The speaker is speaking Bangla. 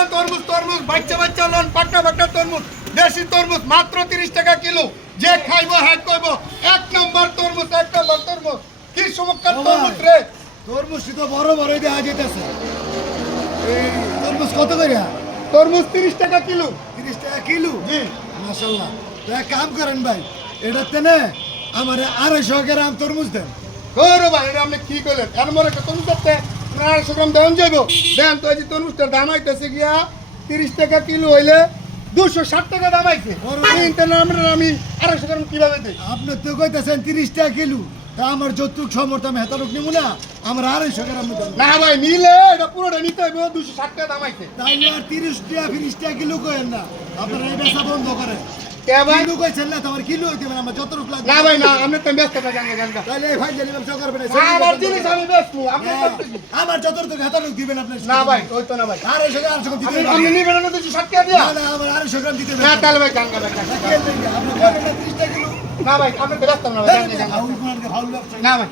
লন তরমুজ তরমুজ বাচ্চা বাচ্চা লন পাট্টা পাট্টা তরমুজ দেশি তরমুজ মাত্র 30 টাকা কিলো যে খাইবো হ্যাঁ কইবো এক নম্বর তরমুজ কি চমৎকার তরমুজ রে তরমুজ তো বড় বড় দেখা যেতেছে এই তরমুজ কত করে তরমুজ 30 টাকা কিলো 30 টাকা কিলো জি মাশাআল্লাহ তো এক কাম করেন ভাই এটাতে না আমার 250 গ্রাম তরমুজ দেন গৌর ভাই এটা আপনি কি করলেন এর মনে একটা তরমুজ করতে 250 গ্রাম দেন যাইবো দেন তো এই যে তরমুজটার দাম আইতেছে গিয়া 30 টাকা কিলো হইলে 260 টাকা দাম আইছে আমি 250 গ্রাম কিভাবে দেই আপনি তো কইতেছেন 30 টাকা কিলো তা আমার যতটুক সমর্থ আমি হেতারুক নিব না আমার 250 গ্রাম দেন না ভাই নিলে এটা পুরোটা নিতে হইবে 260 টাকা দাম আইছে তাইলে আর 30 টাকা 30 টাকা কিলো কইেন না আপনারা এই বেচা বন্ধ করেন কে ভাই কিলো কইছেন না তোমার কিলো হইতে মানে আমার যতটুক লাগবে না ভাই না আপনি তো ব্যস্ত না জানগা তাইলে এই ভাই জানি ব্যবসা করবেন আমার জিনিস আমি বেচবো আপনি আমার যতটুক হেতারুক দিবেন আপনি না ভাই ওই তো না ভাই 250 গ্রাম দিতে হবে আপনি নিবেন না 260 টাকা দিয়া না না আমার 250 গ্রাম দিতে হবে না তাহলে ভাই জানগা ভাই আপনি কইবেন না 30 টাকা কিলো না ভাই আপনি ব্যস্ত না ভাই জানগা ফাউল মারতে ফাউল ব্যবসা না ভাই